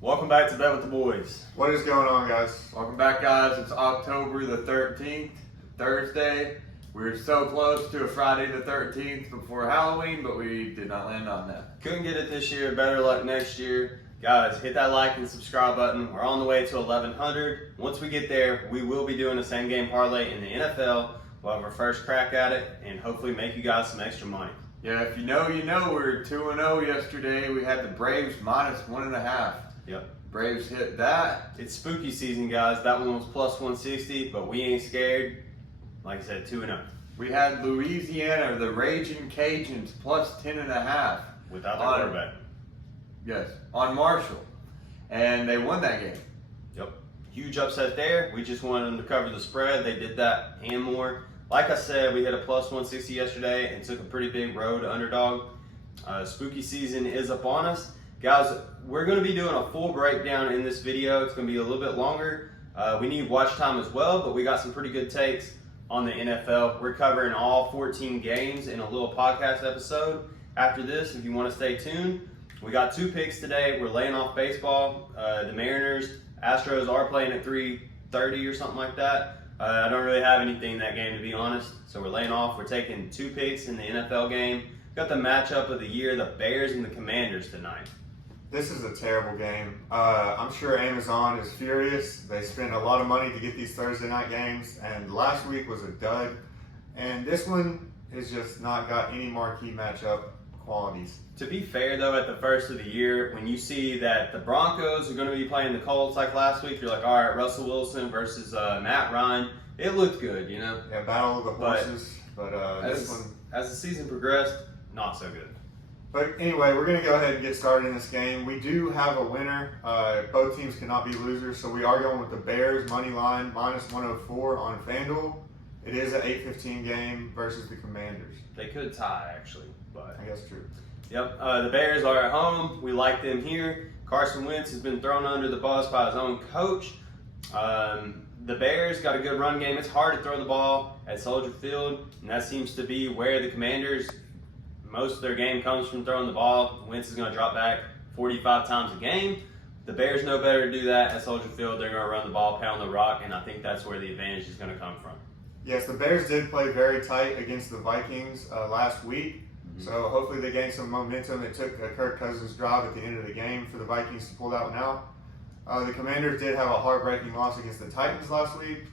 Welcome back to Bet with the Boys. What is going on, guys? Welcome back, guys. It's October the 13th, Thursday. We're so close to a Friday the 13th before Halloween, but we did not land on that. Couldn't get it this year, better luck next year. Guys, hit that like and subscribe button. We're on the way to 1,100. Once we get there, we will be doing a same game parlay in the NFL. We'll have our first crack at it and hopefully make you guys some extra money. Yeah, if you know, you know. We were 2-0 yesterday. We had the Braves minus 1.5. Yep. Braves hit that. It's spooky season, guys. That one was plus 160, but we ain't scared. Like I said, 2-0. We had Louisiana, the Raging Cajuns, plus 10.5. Without the quarterback. Yes, on Marshall. And they won that game. Yep. Huge upset there. We just wanted them to cover the spread. They did that and more. Like I said, we hit a plus 160 yesterday and took a pretty big road underdog. Spooky season is upon us. Guys, we're going to be doing a full breakdown in this video. It's going to be a little bit longer. We need watch time as well, but we got some pretty good takes on the NFL. We're covering all 14 games in a little podcast episode. After this, if you want to stay tuned, we got 2 picks today. We're laying off baseball. The Mariners, Astros are playing at 3:30 or something like that. I don't really have anything in that game, to be honest. So we're laying off. We're taking 2 picks in the NFL game. Got the matchup of the year, the Bears and the Commanders tonight. This is a terrible game. I'm sure Amazon is furious. They spend a lot of money to get these Thursday night games, and last week was a dud. And this one has just not got any marquee matchup qualities. To be fair, though, at the first of the year, when you see that the Broncos are going to be playing the Colts like last week, you're like, all right, Russell Wilson versus Matt Ryan. It looked good, you know? Yeah, battle of the horses. But this one... As the season progressed, not so good. But anyway, we're going to go ahead and get started in this game. We do have a winner. Both teams cannot be losers, so we are going with the Bears money line minus 104 on FanDuel. It is an 8-15 game versus the Commanders. They could tie, actually, but I guess true. Yep, the Bears are at home. We like them here. Carson Wentz has been thrown under the bus by his own coach. The Bears got a good run game. It's hard to throw the ball at Soldier Field, and that seems to be where the Commanders, most of their game comes from throwing the ball. Wentz is going to drop back 45 times a game. The Bears know better to do that at Soldier Field. They're going to run the ball, pound the rock, and I think that's where the advantage is going to come from. Yes, the Bears did play very tight against the Vikings last week. So hopefully they gained some momentum. It took a Kirk Cousins drive at the end of the game for the Vikings to pull that one out. The Commanders did have a heartbreaking loss against the Titans last week,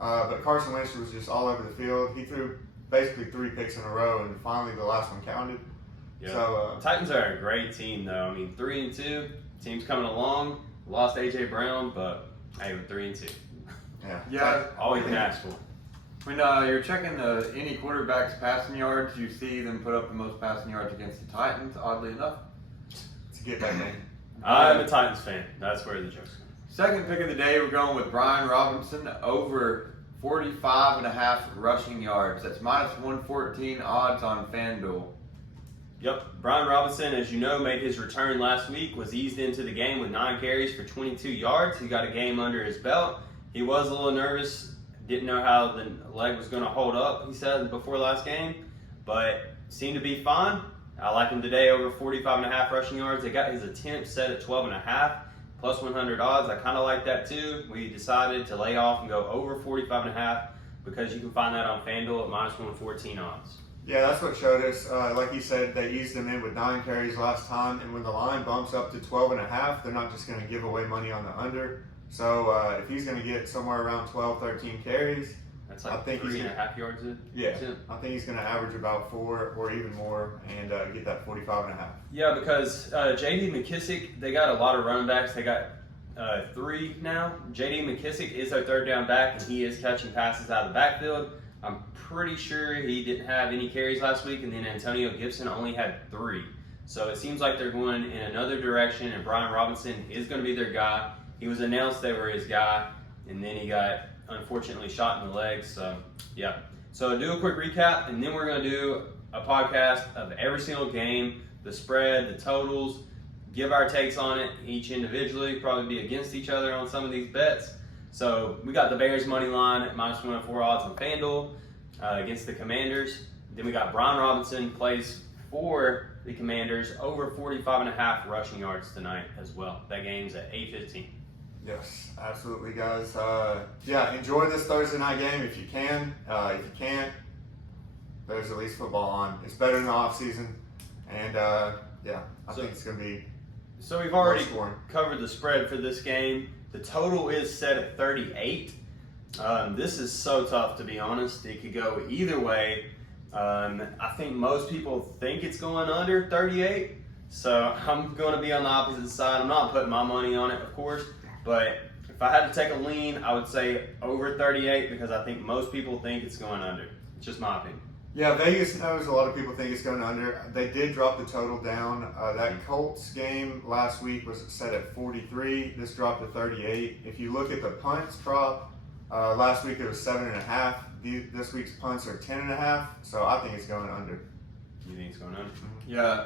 but Carson Wentz was just all over the field. He threw basically 3 picks in a row, and finally the last one counted. Yeah. So Titans are a great team, though. I mean, 3-2, team's coming along. Lost A.J. Brown, but hey, we're 3-2. Yeah. All you can ask for. When you're checking any quarterback's passing yards, you see them put up the most passing yards against the Titans, oddly enough. to get that game. I'm a Titans fan. That's where the joke's coming. Second pick of the day, we're going with Brian Robinson over 45.5 rushing yards. That's minus 114 odds on FanDuel. Yep, Brian Robinson, as you know, made his return last week, was eased into the game with 9 carries for 22 yards. He got a game under his belt. He was a little nervous, didn't know how the leg was going to hold up, he said, before last game, but seemed to be fine. I like him today over 45.5 rushing yards. They got his attempt set at 12.5, plus 100 odds. I kind of like that too. We decided to lay off and go over 45.5 because you can find that on FanDuel at minus 114 odds. Yeah, that's what showed us. Like he said, they eased him in with 9 carries last time, and when the line bumps up to 12.5, they're not just going to give away money on the under. So if he's going to get somewhere around 12, 13 carries, that's like I think 3.5 yards in. Yeah, I think he's going to average about 4 or even more and get that 45.5. Yeah, because J.D. McKissick, they got a lot of running backs. They got 3 now. J.D. McKissick is their third down back, and he is catching passes out of the backfield. I'm pretty sure he didn't have any carries last week, and then Antonio Gibson only had 3. So it seems like they're going in another direction, and Brian Robinson is going to be their guy. He was announced they were his guy, and then he got, unfortunately, shot in the legs. So, yeah. So do a quick recap, and then we're going to do a podcast of every single game, the spread, the totals, give our takes on it, each individually, probably be against each other on some of these bets. So we got the Bears money line at minus 104 odds on FanDuel against the Commanders. Then we got Brian Robinson plays for the Commanders over 45.5 rushing yards tonight as well. That game's at 8:15. Yes, absolutely, guys. Enjoy this Thursday night game if you can. If you can't, there's at least football on. It's better than the off season, and I think it's going to be. So we've already scoring. covered the spread for this game. The total is set at 38. This is so tough, to be honest. It could go either way. I think most people think it's going under 38, so I'm going to be on the opposite side. I'm not putting my money on it, of course, but if I had to take a lean, I would say over 38 because I think most people think it's going under. It's just my opinion. Yeah, Vegas knows a lot of people think it's going under. They did drop the total down. That Colts game last week was set at 43. This dropped to 38. If you look at the punts prop, last week it was 7.5. This week's punts are 10.5. So I think it's going under. You think it's going under? Yeah,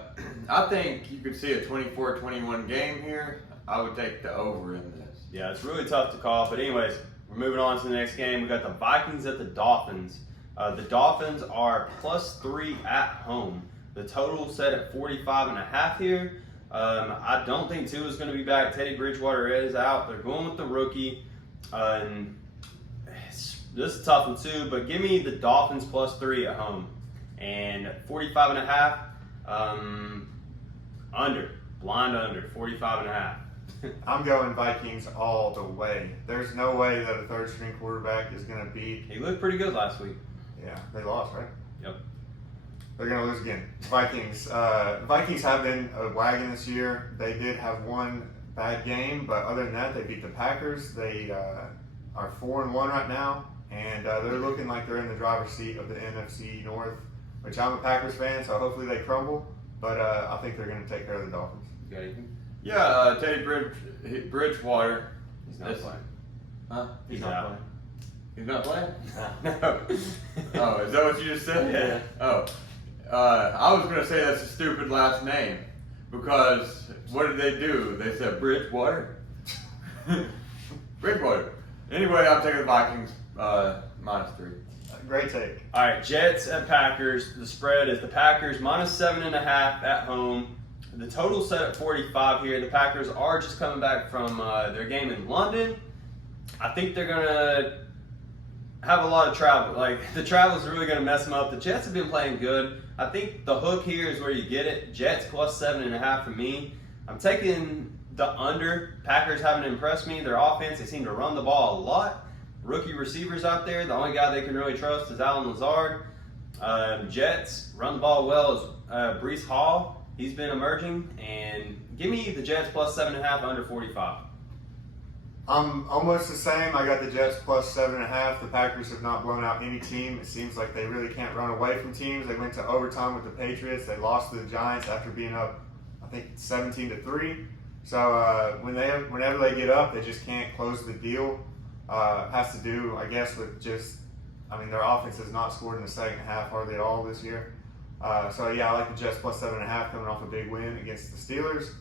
I think you could see a 24-21 game here. I would take the over in this. Yeah, it's really tough to call. But anyways, we're moving on to the next game. We got the Vikings at the Dolphins. The Dolphins are +3 at home. The total set at 45.5 here. I don't think Tua is going to be back. Teddy Bridgewater is out. They're going with the rookie. This is a tough one too, but give me the Dolphins +3 at home. And 45.5, under. Blind under, 45.5. I'm going Vikings all the way. There's no way that a third string quarterback is going to beat. He looked pretty good last week. Yeah, they lost, right? Yep. They're going to lose again. Vikings. Vikings have been a wagon this year. They did have one bad game, but other than that, they beat the Packers. They are 4-1 right now, and they're looking like they're in the driver's seat of the NFC North, which I'm a Packers fan, so hopefully they crumble. But I think they're going to take care of the Dolphins. You got anything? Yeah, Teddy Bridgewater. He's not playing. Huh? He's out. playing. He's not playing? No. Oh, is that what you just said? Yeah. Oh. I was going to say that's a stupid last name because what did they do? They said Bridgewater. Bridgewater. Anyway, I'm taking the Vikings -3. Great take. All right, Jets at Packers. The spread is the Packers -7.5 at home. The total set at 45 here. The Packers are just coming back from their game in London. I think they're going to have a lot of travel. Like, the travel is really going to mess them up. The Jets have been playing good. I think the hook here is where you get it. Jets +7.5 for me. I'm taking the under. Packers haven't impressed me. Their offense, they seem to run the ball a lot. Rookie receivers out there. The only guy they can really trust is Alan Lazard. Jets run the ball well as Breece Hall. He's been emerging. And give me the Jets +7.5 under 45. I'm almost the same. I got the Jets +7.5. The Packers have not blown out any team. It seems like they really can't run away from teams. They went to overtime with the Patriots. They lost to the Giants after being up, I think, 17-3. So whenever they get up, they just can't close the deal. Has to do, I guess, with their offense has not scored in the second half hardly at all this year. I like the Jets +7.5 coming off a big win against the Steelers.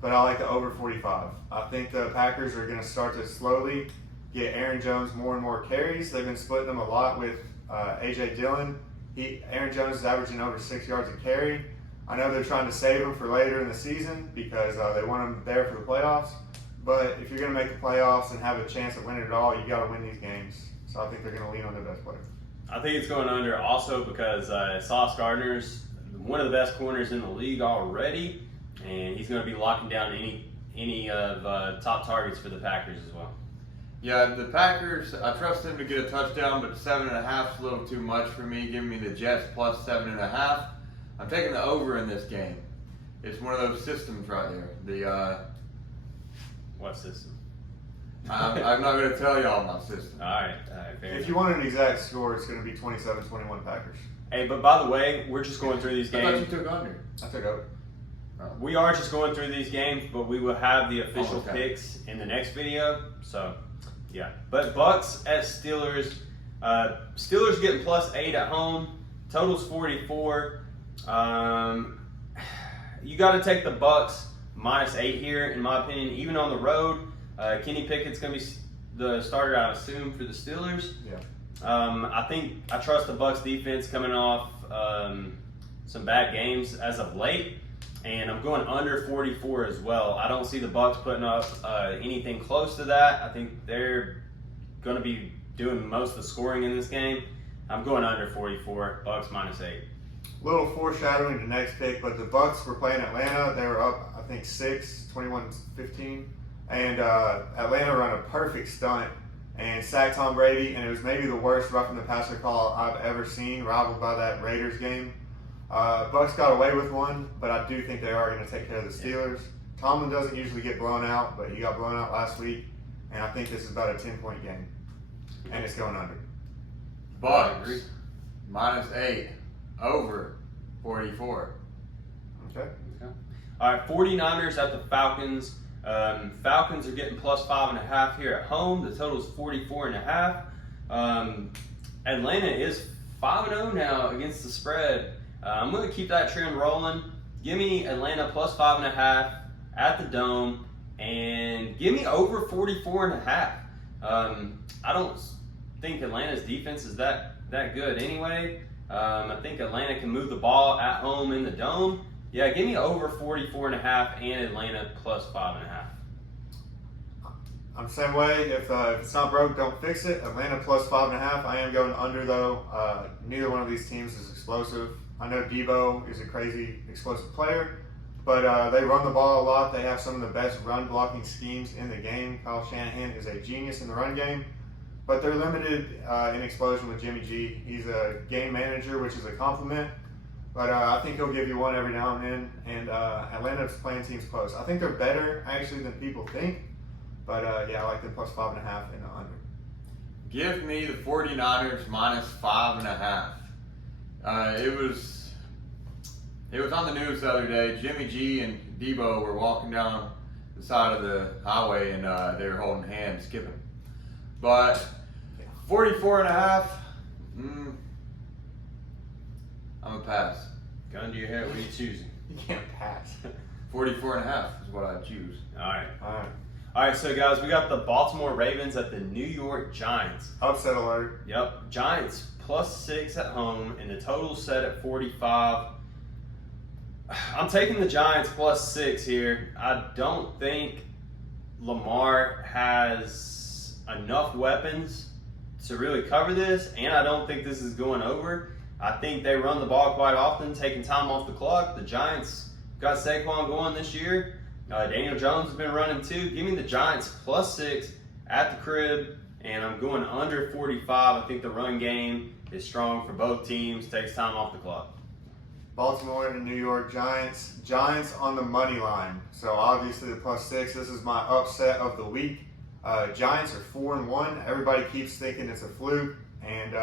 But I like the over 45. I think the Packers are going to start to slowly get Aaron Jones more and more carries. They've been splitting them a lot with A.J. Dillon. Aaron Jones is averaging over 6 yards a carry. I know they're trying to save him for later in the season because they want him there for the playoffs. But if you're going to make the playoffs and have a chance at winning it all, you got to win these games. So I think they're going to lean on their best player. I think it's going under also because Sauce Gardner's one of the best corners in the league already. And he's going to be locking down any of top targets for the Packers as well. Yeah, the Packers, I trust them to get a touchdown, but 7.5 is a little too much for me. Give me the Jets +7.5. I'm taking the over in this game. It's one of those systems right there. What system? I'm not going to tell y'all my system. All right. Fair If you want an exact score, it's going to be 27-21 Packers. Hey, but by the way, we're just going through these I thought games. you took under. I took over. We are just going through these games, but we will have the official okay. picks in the next video. So, yeah. But Bucks at Steelers. Steelers getting +8 at home. Total's 44. You got to take the Bucks -8 here, in my opinion. Even on the road, Kenny Pickett's going to be the starter, I assume, for the Steelers. Yeah. I trust the Bucks defense coming off some bad games as of late. and I'm going under 44 as well. I don't see the Bucs putting up anything close to that. I think they're going to be doing most of the scoring in this game. I'm going under 44, Bucs -8. Little foreshadowing to next pick, but the Bucs were playing Atlanta. They were up, I think, 6, 21-15. And Atlanta ran a perfect stunt and sacked Tom Brady, and it was maybe the worst roughing the passer call I've ever seen, rivaled by that Raiders game. Bucs got away with one, but I do think they are going to take care of the Steelers. Tomlin doesn't usually get blown out, but he got blown out last week, and I think this is about a 10-point game, and it's going under. Bucs -8 over 44. Okay. All right, 49ers at the Falcons. Falcons are getting +5.5 here at home. The total is 44.5. Atlanta is 5-0 now against the spread. I'm going to keep that trend rolling. Give me Atlanta +5.5 at the Dome, and give me over 44.5. I don't think Atlanta's defense is that good anyway. I think Atlanta can move the ball at home in the Dome. Yeah, give me over 44.5 and Atlanta +5.5. I'm the same way. If it's not broke, don't fix it. Atlanta +5.5. I am going under though. Neither one of these teams is explosive. I know Debo is a crazy explosive player, but they run the ball a lot. They have some of the best run blocking schemes in the game. Kyle Shanahan is a genius in the run game, but they're limited in explosion with Jimmy G. He's a game manager, which is a compliment. But I think he'll give you one every now and then, and Atlanta's playing teams close. I think they're better, actually, than people think. But, yeah, I like them +5.5 and the under. Give me the 49ers -5.5. It was on the news the other day. Jimmy G and Debo were walking down the side of the highway, and they were holding hands, skipping. But 44.5, I'm a pass. Gun to your head, what are you choosing? You can't pass. 44.5 is what I choose. All right, so guys, we got the Baltimore Ravens at the New York Giants. Upset alert. Yep, Giants +6 at home, and the total set at 45. I'm taking the Giants +6 here. I don't think Lamar has enough weapons to really cover this, and I don't think this is going over. I think they run the ball quite often, taking time off the clock. The Giants got Saquon going this year. Daniel Jones has been running too. Give me the Giants +6 at the crib, and I'm going under 45. I think the run game is strong for both teams. Takes time off the clock. Baltimore and the New York Giants. Giants on the money line. So obviously the +6. This is my upset of the week. Giants are 4-1. Everybody keeps thinking it's a fluke, and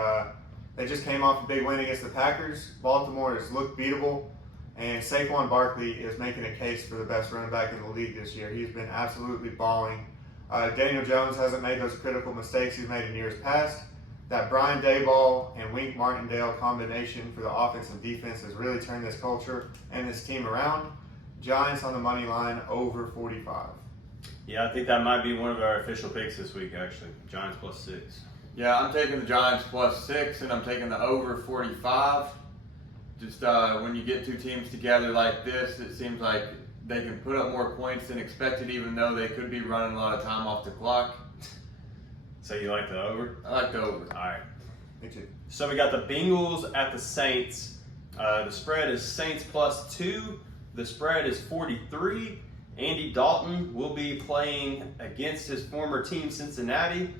they just came off a big win against the Packers. Baltimore has looked beatable, and Saquon Barkley is making a case for the best running back in the league this year. He's been absolutely balling. Daniel Jones hasn't made those critical mistakes he's made in years past. That Brian Daboll and Wink Martindale combination for the offense and defense has really turned this culture and this team around. Giants on the money line over 45. Yeah, I think that might be one of our official picks this week, actually. Giants +6. Yeah, I'm taking the Giants +6, and I'm taking the over 45. Just when you get two teams together like this, it seems like they can put up more points than expected, even though they could be running a lot of time off the clock. So you like the over? I like the over. All right. Me too. So we got the Bengals at the Saints. The spread is Saints +2. The spread is 43. Andy Dalton will be playing against his former team, Cincinnati.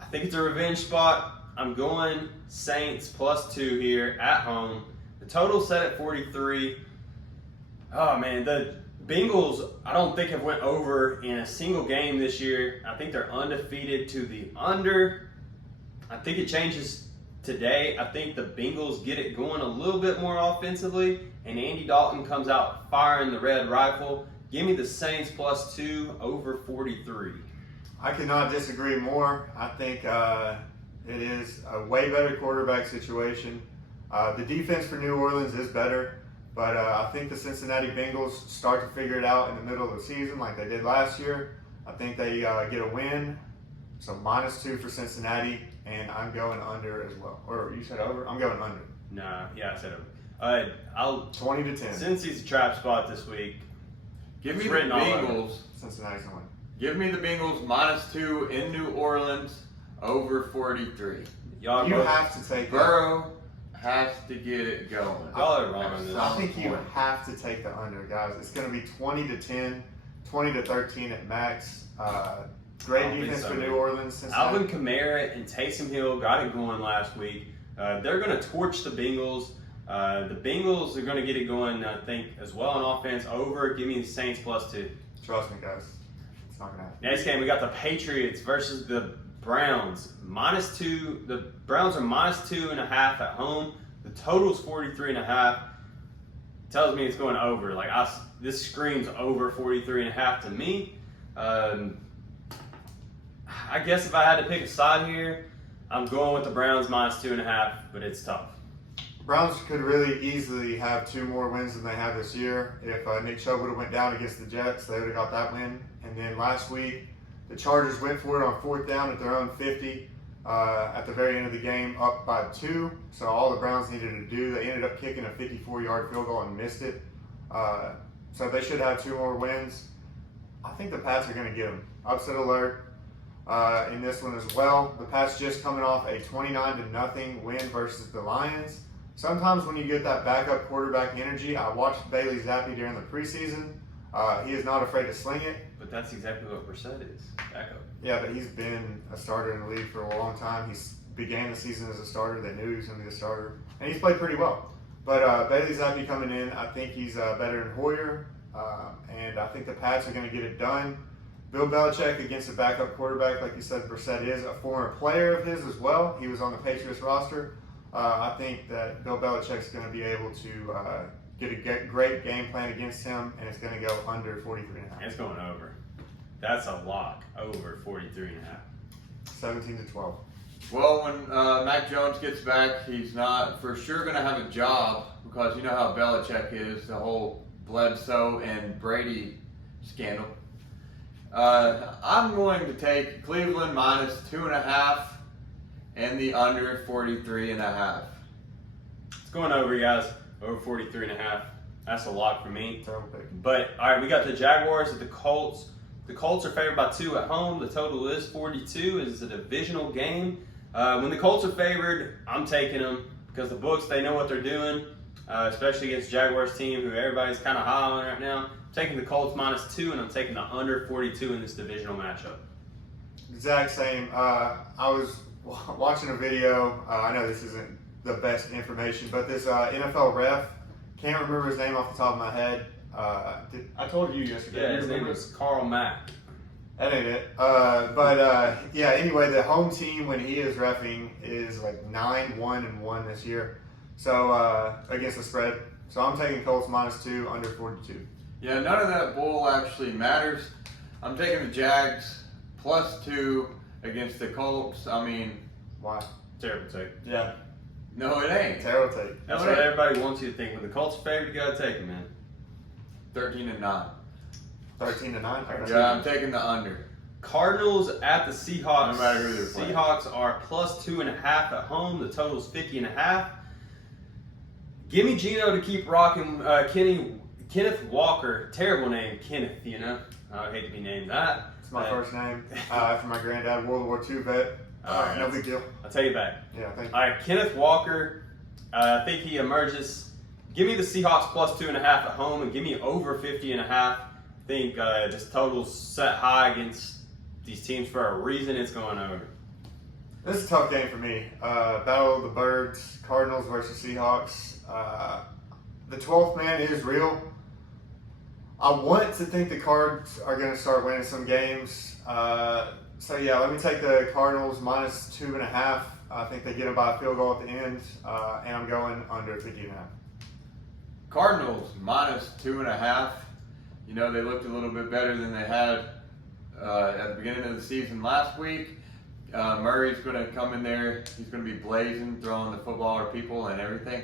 I think it's a revenge spot. I'm going Saints +2 here at home. The total set at 43. Oh man, the Bengals I don't think have went over in a single game this year. I think they're undefeated to the under. I think it changes today. I think the Bengals get it going a little bit more offensively, and Andy Dalton comes out firing the red rifle. Give me the Saints +2 over 43. I cannot disagree more. I think it is a way better quarterback situation. The defense for New Orleans is better, but I think the Cincinnati Bengals start to figure it out in the middle of the season like they did last year. I think they get a win, so -2 for Cincinnati, and I'm going under as well. Or you said over? I'm going under. Nah, yeah, I said over. 20 to 10. Cincy's a trap spot this week. Give me It's the written all over. Bengals. Cincinnati's going to win. Give me the Bengals -2 in New Orleans over 43. Y'all You both- have to take it. Burrow has to get it going. Y'all are wrong on this. I think you have to take the under, guys. It's going to be 20 to 10, 20 to 13 at max. Great I don't think defense so, for man. New Orleans. Cincinnati. Alvin Kamara and Taysom Hill got it going last week. They're going to torch the Bengals. The Bengals are going to get it going, I think, as well on offense. Over. Give me the Saints +2. Trust me, guys. It's not going to happen. Next game, we got the Patriots versus the Browns. -2. The Browns are -2.5 at home. The total's 43.5. Tells me it's going over. This screams over 43.5 to me. I guess if I had to pick a side here, I'm going with the Browns -2.5, but it's tough. Browns could really easily have 2 more wins than they have this year. If Nick Chubb would have went down against the Jets, they would have got that win. And then last week, the Chargers went for it on 4th down at their own 50 at the very end of the game, up by 2. So all the Browns needed to do, they ended up kicking a 54-yard field goal and missed it. So they should have 2 more wins. I think the Pats are going to get them. Upset alert in this one as well. The Pats just coming off a 29-0 win versus the Lions. Sometimes when you get that backup quarterback energy, I watched Bailey Zappi during the preseason. He is not afraid to sling it. But that's exactly what Brissett is. Backup. Yeah, but he's been a starter in the league for a long time. He began the season as a starter. They knew he was going to be the starter. And he's played pretty well. But Bailey Zappi coming in, I think he's better than Hoyer. And I think the Pats are going to get it done. Bill Belichick against a backup quarterback, like you said, Brissett is a former player of his as well. He was on the Patriots roster. I think that Bill Belichick's going to be able to get a great game plan against him, and it's going to go under 43.5. It's going over. That's a lock. Over 43.5. 17-12. Well, when Mac Jones gets back, he's not for sure going to have a job because you know how Belichick is, the whole Bledsoe and Brady scandal. I'm going to take Cleveland -2.5 and the under 43.5. It's going over, guys. Over 43.5. That's a lock for me. Terrible pick. But, all right, we got the Jaguars at the Colts. The Colts are favored by 2 at home. The total is 42. It's a divisional game. When the Colts are favored, I'm taking them because the books, they know what they're doing, especially against Jaguars team who everybody's kind of high on right now. I'm taking the Colts -2, and I'm taking the under 42 in this divisional matchup. Exact same. I was watching a video. I know this isn't the best information, but this NFL ref, can't remember his name off the top of my head. I told you yesterday. Yeah, You his name remember? was Carl Mack. That ain't it. Yeah, anyway, the home team when he is reffing is like 9-1-1 this year. So, against the spread. So I'm taking Colts -2, under 42. Yeah, none of that bull actually matters. I'm taking the Jags +2 against the Colts. I mean, Why? Terrible take. Yeah, no, it ain't. terrible take. That's No, what it- everybody wants you to think. When the Colts are favored, you got to take them, man. 13-9. 13-9. Okay. Yeah, I'm taking the under. Cardinals at the Seahawks. No matter who they're playing. Seahawks are +2.5 at home. The total's 50.5. Give me Gino to keep rocking. Kenneth Walker. Terrible name, Kenneth, you know. I would hate to be named that. It's my first name. After my granddad, World War II vet. Alright, No big deal. I'll take it back. Yeah, thank you. All right, Kenneth Walker. I think he emerges. Give me the Seahawks +2.5 at home, and give me over 50.5. I think this total's set high against these teams for a reason. It's going over. This is a tough game for me. Battle of the Birds, Cardinals versus Seahawks. The 12th man is real. I want to think the Cards are going to start winning some games. So yeah, let me take the Cardinals -2.5. I think they get them by a field goal at the end, and I'm going under 50.5. Cardinals -2.5. You know, they looked a little bit better than they had at the beginning of the season last week. Murray's going to come in there. He's going to be blazing, throwing the football at people and everything.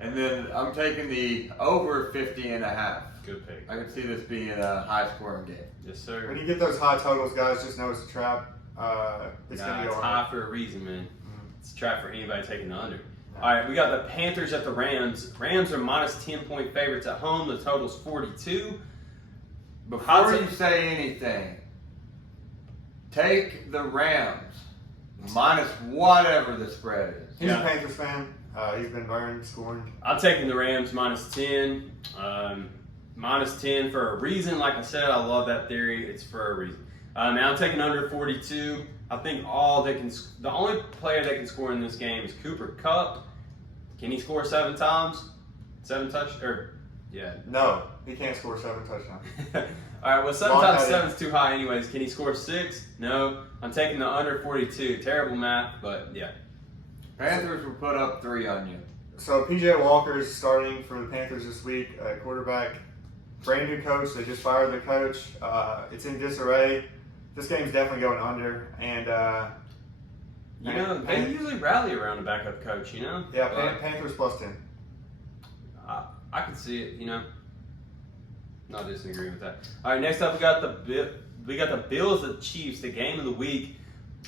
And then I'm taking the over 50.5. Good pick. I can see this being a high-scoring game. Yes, sir. When you get those high totals, guys, just know it's a trap. It's going to Nah, go it's under. high for a reason, man. It's a trap for anybody taking the under. All right, we got the Panthers at the Rams. Rams are minus 10-point favorites at home. The total's 42. Before you say anything, take the Rams minus whatever the spread is. He's a Panthers fan. He's been burned, scoring. I'm taking the Rams minus 10. Minus 10 for a reason. Like I said, I love that theory. It's for a reason. Now I'm taking under 42. I think the only player that can score in this game is Cooper Kupp. Can he score 7 times? 7 touchdowns? Yeah. No, he can't score 7 touchdowns. All right, well, 7 times 7 is too high anyways. Can he score 6? No. I'm taking the under 42. Terrible math, but yeah. Panthers will put up 3 on you. So P.J. Walker is starting for the Panthers this week at quarterback. Brand new coach. They just fired the coach. It's in disarray. This game's definitely going under. And they usually rally around a backup coach, Yeah, Panthers plus 10. I can see it, Not disagreeing with that. All right, next up we got the Bills at Chiefs, the game of the week.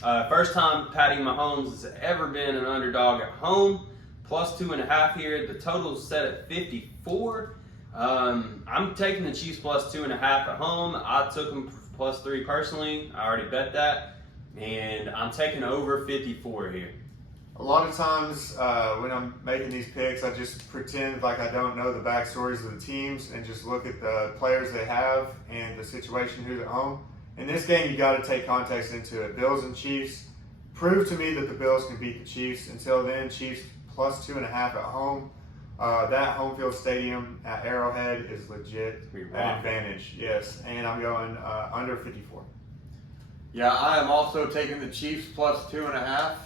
First time Patty Mahomes has ever been an underdog at home. Plus 2.5 here. The total is set at 54. I'm taking the Chiefs plus 2.5 at home. I took them plus 3 personally. I already bet that. And I'm taking over 54 here. A lot of times when I'm making these picks, I just pretend like I don't know the backstories of the teams and just look at the players they have and the situation who they own. In this game, you got to take context into it. Bills and Chiefs. Prove to me that the Bills can beat the Chiefs. Until then, Chiefs plus 2.5 at home. That home field stadium at Arrowhead is legit an advantage. Yes, and I'm going under 54. Yeah, I am also taking the Chiefs plus 2.5.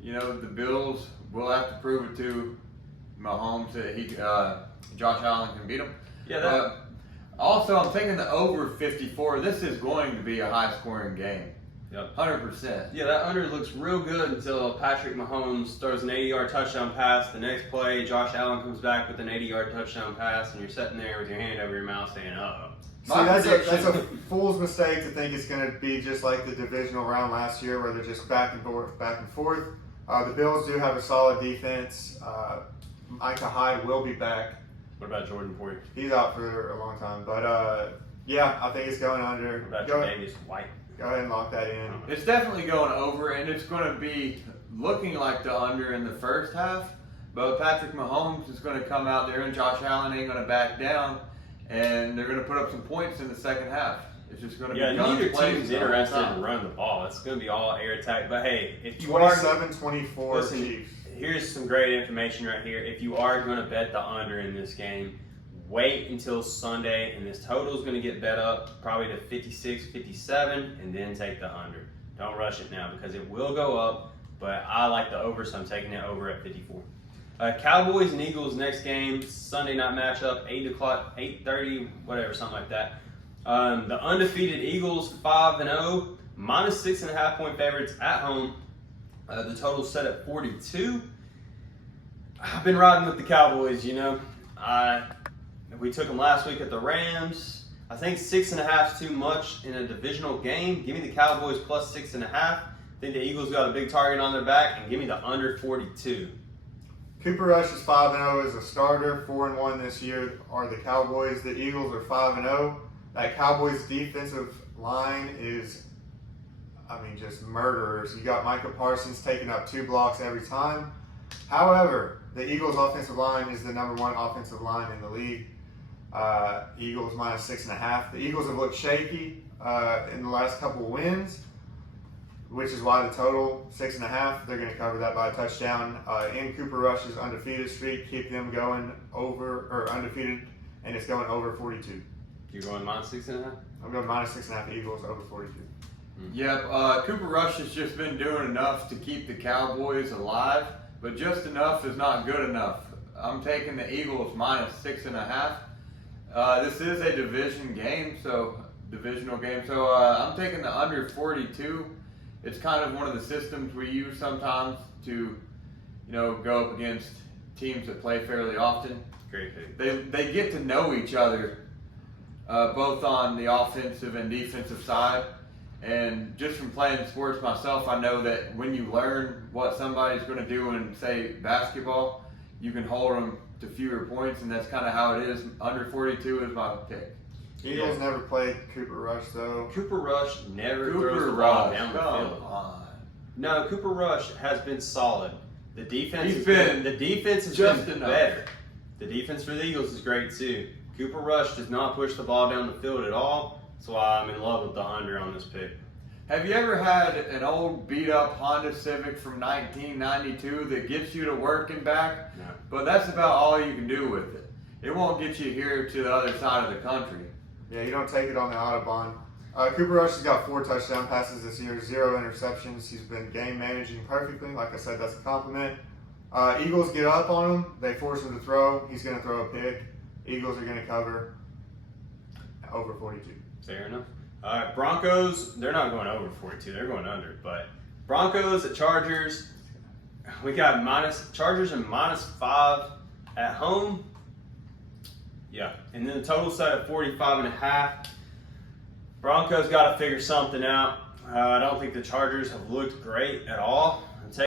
The Bills will have to prove it to Mahomes that Josh Allen can beat him. Yeah. Also, I'm taking the over 54. This is going to be a high-scoring game. Yep. 100%. Yeah, that under looks real good until Patrick Mahomes throws an 80-yard touchdown pass. The next play, Josh Allen comes back with an 80-yard touchdown pass, and you're sitting there with your hand over your mouth saying, uh-oh. See, that's a fool's mistake to think it's going to be just like the divisional round last year where they're just back and forth. The Bills do have a solid defense. Micah Hyde will be back. What about Jordan Poyer? He's out for a long time. But, yeah, I think it's going under. What about Davis White? Go ahead and lock that in. It's definitely going over, and it's going to be looking like the under in the first half. But Patrick Mahomes is going to come out there, and Josh Allen ain't going to back down, and they're going to put up some points in the second half. It's just going to be neither team's interested in running the ball. It's going to be all air attack. But hey, if you 27-24 Chiefs. Here's some great information right here. If you are going to bet the under in this game, wait until Sunday, and this total is going to get bet up probably to 56, 57, and then take the under. Don't rush it now because it will go up, but I like the over, so I'm taking it over at 54. Cowboys and Eagles next game, Sunday night matchup, 8 o'clock, 8:30, whatever, something like that. The undefeated Eagles, 5-0, minus 6.5 point favorites at home. The total's set at 42. I've been riding with the Cowboys, We took them last week at the Rams. I think 6.5 is too much in a divisional game. Give me the Cowboys plus 6.5. I think the Eagles got a big target on their back, and give me the under 42. Cooper Rush is 5-0 as a starter. 4-1 this year are the Cowboys. The Eagles are 5-0. That Cowboys defensive line is, just murderers. You got Micah Parsons taking up 2 blocks every time. However, the Eagles offensive line is the number 1 offensive line in the league. Eagles minus 6.5. The Eagles have looked shaky in the last couple of wins, which is why the total 6.5. They're going to cover that by a touchdown. In Cooper Rush's undefeated streak, keep them going undefeated, and it's going over 42. You're going minus 6.5? I'm going minus 6.5 Eagles over 42. Yep, Cooper Rush has just been doing enough to keep the Cowboys alive, but just enough is not good enough. I'm taking the Eagles minus 6.5. This is a divisional game, so I'm taking the under 42. It's kind of one of the systems we use sometimes to, go up against teams that play fairly often. Great pick. They get to know each other, both on the offensive and defensive side, And just from playing sports myself, I know that when you learn what somebody's going to do in, say, basketball, you can hold them to fewer points, and that's kind of how it is. Under 42 is my pick. Eagles never played Cooper Rush, though. Cooper Rush never throws the ball down the field. On. No, Cooper Rush has been solid. The defense He's has been just been enough. better. The defense for the Eagles is great too. Cooper Rush does not push the ball down the field at all. That's why I'm in love with the under on this pick. Have you ever had an old beat-up Honda Civic from 1992 that gets you to work and back? No. But that's about all you can do with it. It won't get you here to the other side of the country. Yeah, you don't take it on the Autobahn. Cooper Rush has got 4 touchdown passes this year, 0 interceptions. He's been game managing perfectly. Like I said, that's a compliment. Eagles get up on him. They force him to throw. He's going to throw a pick. Eagles are going to cover over 42. Fair enough. All right, Broncos, they're not going over 42. They're going under. But Broncos at Chargers, we got Chargers and -5 at home. Yeah, and then the total set at 45.5. Broncos got to figure something out. I don't think the Chargers have looked great at all.